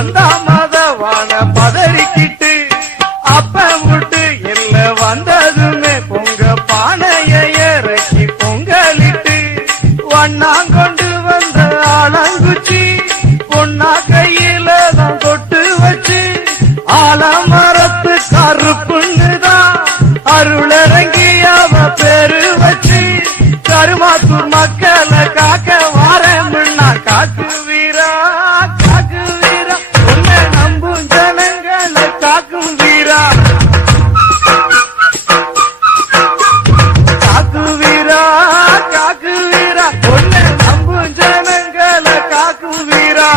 வந்தா மதவான பதறிக்கிட்டு அப்ப விட்டு இல்ல வந்ததுமே பொங்க பானைய இறக்கி பொங்கலிட்டு வண்ணாங்கொண்டு வந்த ஆலங்குச்சி பொன்னா கையில தான் தொட்டு வச்சு ஆலமரத்து கருப்புன்னுதான் அருளரங்கி அவ பேரு வச்சு கருமாத்தூர் மக்களை காக்க வாரமுன்னா காக்கு வீரா காக்கு வீரா உன்னை நம்பும் ஜனங்களை காக்கும் வீரா காக்கு வீரா காக்கு வீரா உன்னை நம்பும் ஜனங்களை காக்கும் வீரா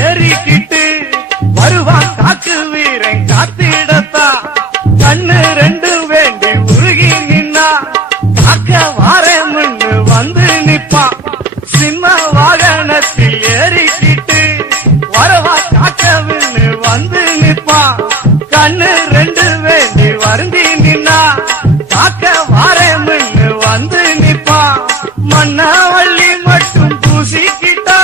ஏறிக்கிட்டு வருவான் காக்கு வீரன் காத்திடத்தா கண்ணு ரெண்டு வேண்டி உருகி நின்னா காக்க வாரமுன்னு வந்து நிப்பான் சிம்ம வாகனத்தில் ஏறிக்கிட்டு வரவா காக்கவின்னு வந்து நிப்பான் கண்ணு ரெண்டு வேண்டி வருந்தி நின்னா காக்க வாரமுன்னு வந்து நிப்பான் மண்ணவள்ளி மட்டும் பூசிக்கிட்டா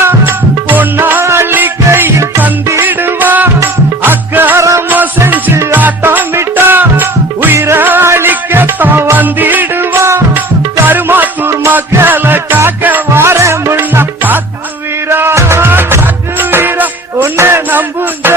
பொன்னாளி கையில் தந்திடுவா அக்காரமா செஞ்சு ஆட்டமிட்டா உயிராளிக்கத்தான் வந்திடுவா கருமாத்தூர் மக்களை காக்க வார முன்ன காக்கு வீரா உன்னை நம்புங்க